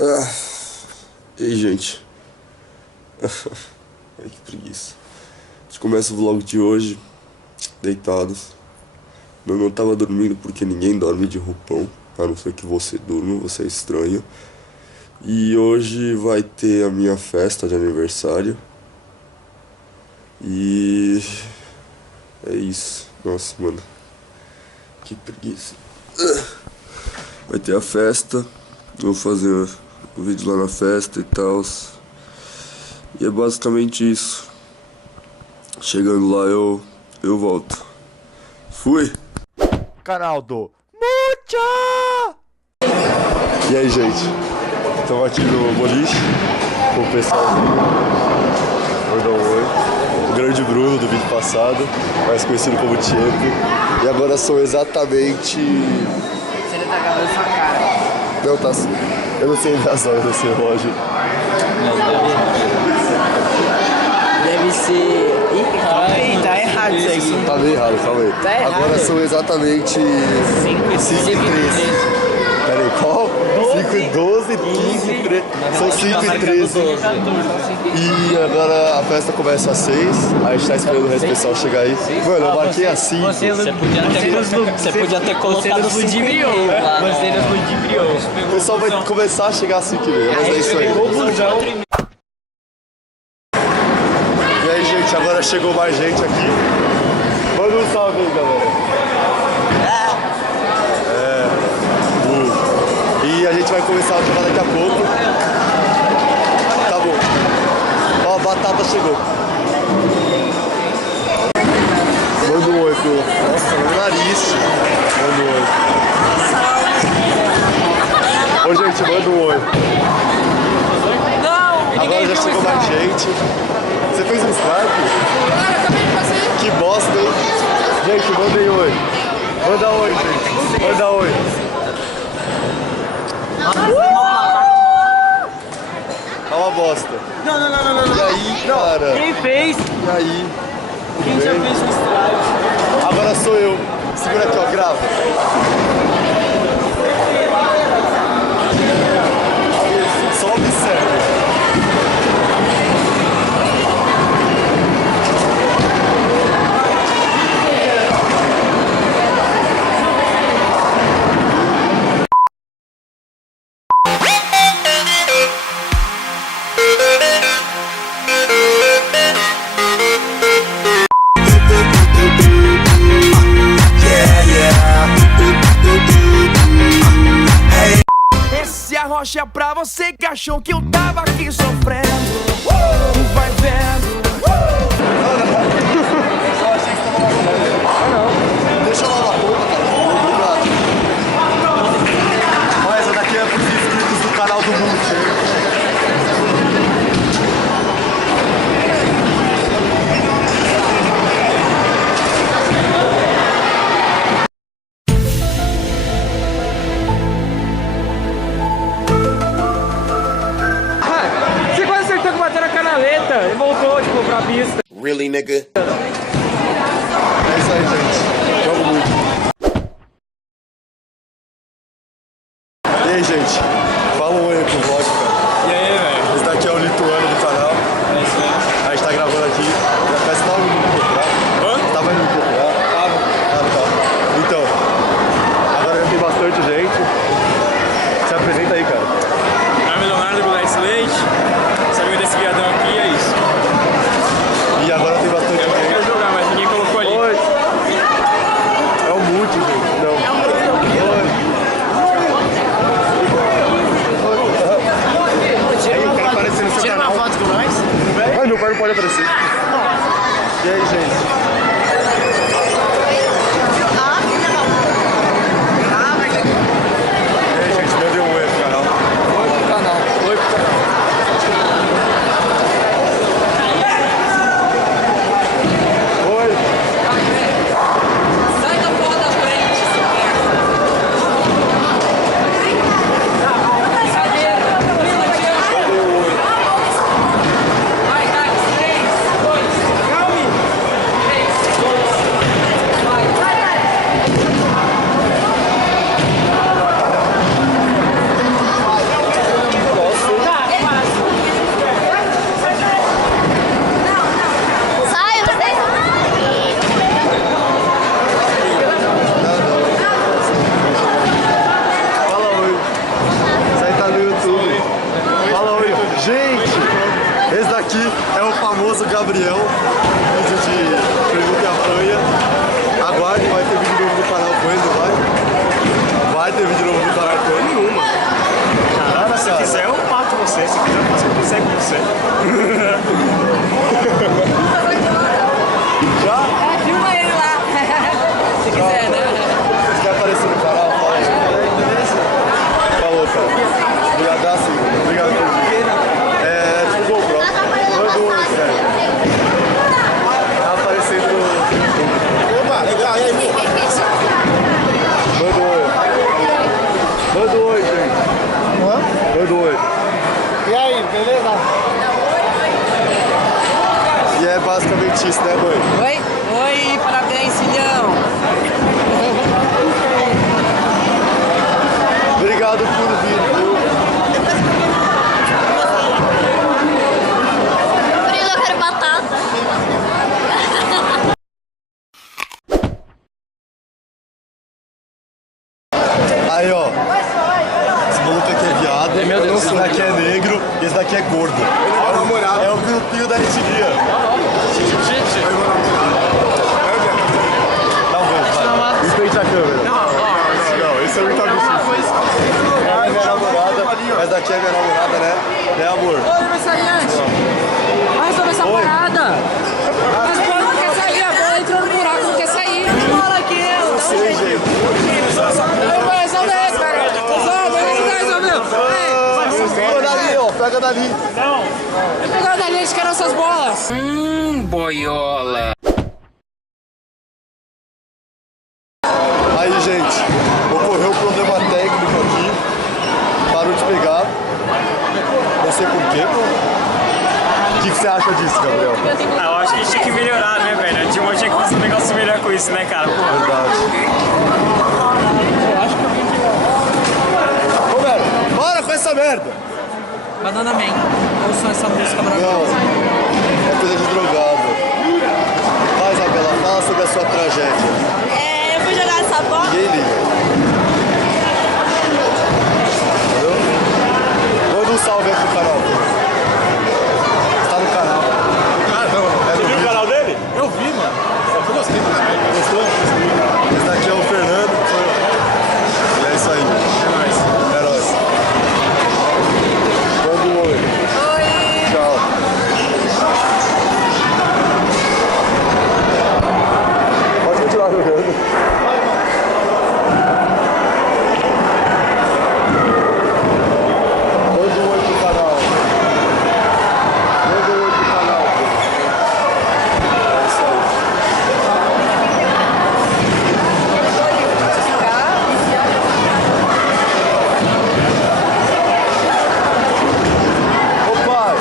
Ah, e aí, gente? Ai, que preguiça. A gente começa o vlog de hoje deitados. Meu irmão tava dormindo porque ninguém dorme de roupão, a não ser que você durma, você é estranho. E hoje vai ter a minha festa de aniversário. E é isso. Nossa, mano, que preguiça. Vai ter a festa. Vou fazer o vídeo lá na festa e tal. E é basicamente isso. Chegando lá eu volto. Fui! Canal do Mucha! E aí, gente? Estamos aqui no boliche com o pessoalzinho. Vou dar um oi. O grande Bruno do vídeo passado, mais conhecido como Tcheco. E agora são exatamente... Você tá gravando sua cara. Não, tá assim. Eu não sei as horas desse relógio. Deve ser... Ih, calma aí, tá errado isso aqui. Tá meio errado, calma aí. Tá errado. Agora são exatamente 5 e 13. Pera aí, qual? 5 e 12, 15 e 13. São 5 e 13. E agora a festa começa às 6. A gente tá esperando o resto do pessoal chegar aí. Mano, eu marquei às 5. Você podia ter colocado 5 e meia lá. Você nos ludibriou. O pessoal vai começar a chegar às 5 e meia, mas é isso aí. E aí, gente, agora chegou mais gente aqui. Manda um salve aí, galera. E a gente vai começar a jogar daqui a pouco. Tá bom. Ó, a batata chegou. Manda um oi pro... Nossa, meu nariz. Manda um oi. Ô, gente, manda um oi. Agora já chegou mais gente. Você fez um strike? Que bosta, hein? Gente, mandem oi. Manda oi, gente. Manda oi. É uma bosta. Não. E aí, cara? Quem fez? E aí? Quem já fez o strike? Agora sou eu. Segura aqui, ó, grava. Só observa. Rocha pra você que achou que eu tava aqui sofrendo. Vai vendo. Só achei que você tava lavando. Ah, não. Deixa eu lavar a roupa, cara. Obrigado. Ó, essa daqui é pros inscritos do canal do Multi. Ele voltou, tipo, pra pista. Really, nigga? É isso aí, gente. Jogo muito. E aí, gente? Fala um oi aí pro vlog, cara. E aí, velho? Esse daqui é o lituano do canal. É isso mesmo. A gente tá gravando aqui. E a festa tava indo me procurar. Hã? Tava indo me procurar. Tava. Tá. Então, agora já tem bastante gente. Se apresenta aí, cara. Meu nome é Leonardo Goulart Leite, sou amigo desse viadão aqui, é isso. E agora tem bastante Eu gente. quero jogar, mas ninguém colocou ali. Oi. É um multi, gente. Não. Oi. Aí o cara apareceu no seu Tira uma canal. foto com nós. Ai, meu pai não pode aparecer. E aí, gente? E aí, gente? Mandei um oi pro canal. Oi pro canal. Oi pro canal. Oi. Sai da porra da frente, seu merda. Mandei um oi. Vai, 3, 2, calme. Gabriel, vídeo de pergunta e apanha. Aguarde, vai ter vídeo novo no canal com ele, vai? Vai ter vídeo novo no canal com ele? Nenhuma. Caramba, se quiser eu mato você, se quiser eu faço o que quiser com você. Já? Filma ele lá. Se quiser, né? Você quer aparecer no canal? Fala aí. Falou, cara. Obrigadaço, obrigado por vir. Tipo GoPro. Manda um oi, sério. Tá aparecendo no... Opa, legal, e aí, manda um oi. Manda um oi, gente. Manda um oi. E aí, beleza? E é basicamente isso, né, mãe? Oi? Oi, parabéns, filhão. Obrigado por vir, viu? Murilo, eu quero batata. Aí, ó. Esse maluco aqui é viado, Meu Deus. esse daqui é negro e esse daqui é gordo. É o grupinho da etnia. Dá um beijo, vai. Enfrente a câmera. Não, esse é muito absurdo. É minha namorada, essa daqui é minha namorada, né? É amor. Ô, aniversariante. Vai resolver essa parada. Mas bola não quer sair, a bola entrou no buraco, não quer sair. Bola aqui, dá um jeito. Eu vou resolver, cara. Resolveu. Pega dali, ó. Pega dali. Pegou dali, eles querem essas bolas. Boiola. Aí, gente, ocorreu um problema técnico aqui. Parou de pegar. Não sei porquê. O que você acha disso, Gabriel? Ah, eu acho que a gente tinha que melhorar, né, velho? A gente tinha que fazer um negócio melhor com isso, né, cara? Pô. Verdade. Ô, velho, para com essa merda! Banana Man. Ouçam essa música Não, maravilhosa. é coisa de drogado. Vai, Isabela, fala sobre a sua tragédia. Eu fui jogar essa bola. Ninguém liga. Entendeu? Manda um salve aí pro canal. Tá no canal. Ah, não. Você viu o canal dele? Eu vi, mano. Eu gostei do canal. Gostou? Esse daqui é o Fernando. E é isso aí. É nóis. É nóis. Manda um oi. Tchau. Pode continuar jogando. Manda um oi pro canal. Manda um oi pro canal. É isso aí. Ô pai!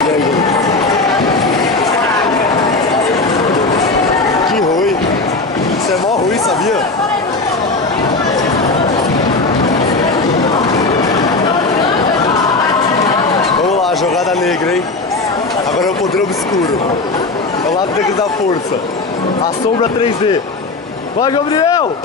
E aí, gente? Que ruim! Isso é mó ruim, sabia? Vamos lá, jogada negra, hein? Agora é o poder obscuro. É o lado negro da força. A sombra 3D. Vai, Gabriel!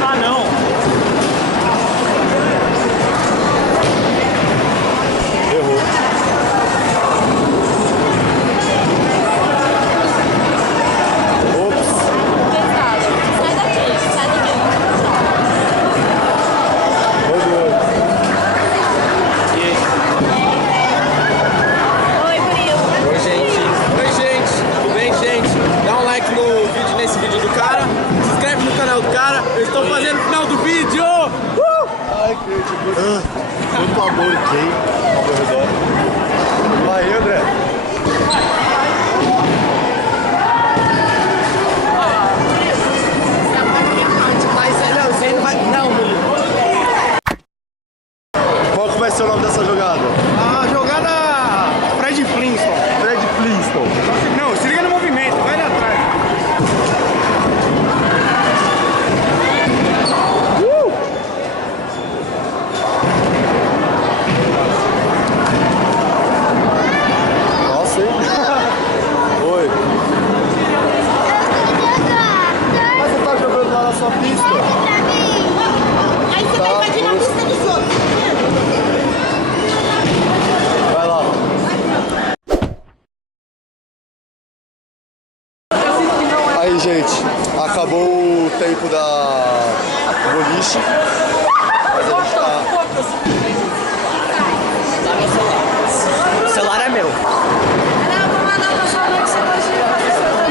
Ah, não. Errou. Ops. Sai daqui, sai daqui. Manda um oi. Oi, Murilo. Oi, gente. Oi, gente. Tudo bem, gente? Dá um like no vídeo, nesse vídeo do cara. Se inscreve no canal do cara. Eu estou fazendo o final do vídeo. Ai, que quanto amor gay ao redor. Vai, André. Qual que vai ser o nome dessa jogada? A jogada Fred Flintstone. Fred Flintstone. Não, se liga no movimento. Vai ali atrás. na sua pista. Aí você vai invadir na pista dos outros. Vai lá. Aí, gente, acabou o tempo da boliche. Mas a gente tá... O celular é meu.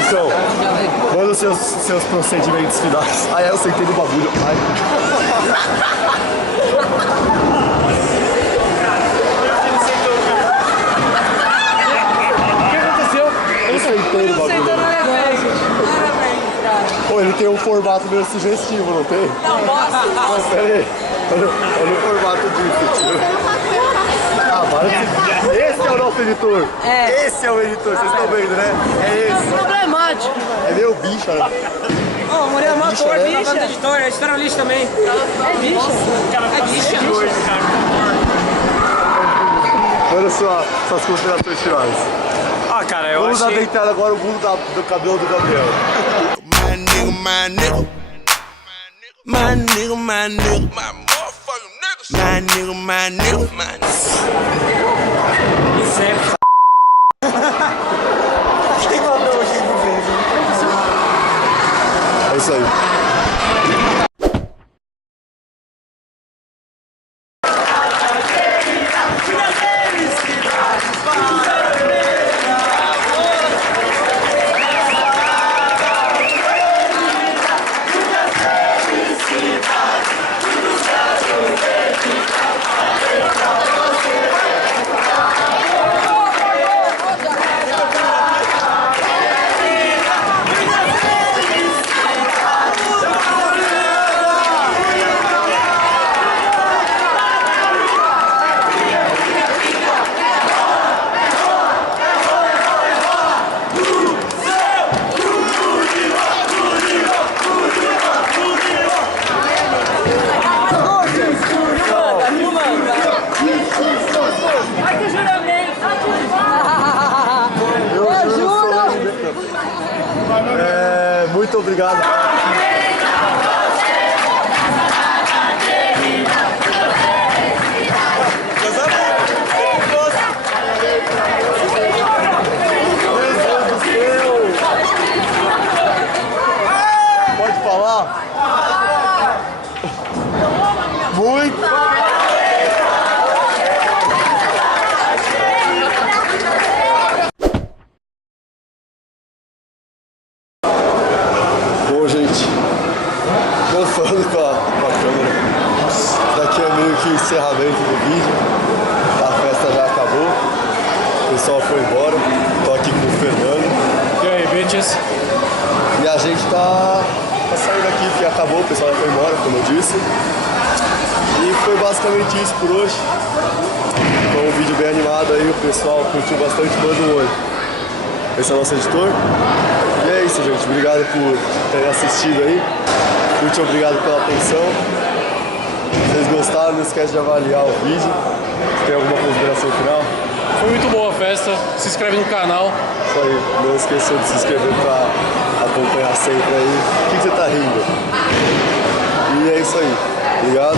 Então, manda os seus procedimentos finais. Ai, eu sentei no bagulho. Ai. O que aconteceu? Eu sentei no bagulho. Pô, ele tem um formato meio sugestivo, não tem? Não, posso? Mas peraí. Olha o formato disso, tio. Ah, mas esse é o nosso editor. É. Esse é o editor, vocês estão vendo, né? É esse. Problemático. É meio bicha, né? Ô, o Murilo é um bicha, ator, né? bicha. Editor, editorialista também. É bicha. É bicha. Manda suas considerações finais. Ah, cara, eu Vamos achei... adentrar agora o mundo do cabelo do Gabriel. My nigga, my nigga. My nigga, my nigga. My motherfucking nigga. My nigga, my nigga. My Isso é... É isso aí. Muito obrigado. Pode falar? Muito. Bom, gente, vou falando com a câmera. Isso daqui é meio que o encerramento do vídeo. A festa já acabou. O pessoal foi embora. Tô aqui com o Fernando. E aí, bitches? E a gente tá saindo aqui porque acabou, o pessoal já foi embora, como eu disse. E foi basicamente isso por hoje. Foi um vídeo bem animado aí, o pessoal curtiu bastante, manda um oi. Esse é o nosso editor. E é isso, gente. Obrigado por terem assistido aí. Muito obrigado pela atenção. Se vocês gostaram, não esquece de avaliar o vídeo. Se tem alguma consideração final. Foi muito boa a festa, se inscreve no canal. Isso aí, não esqueça de se inscrever pra acompanhar sempre aí. O que você tá rindo? E é isso aí. Obrigado.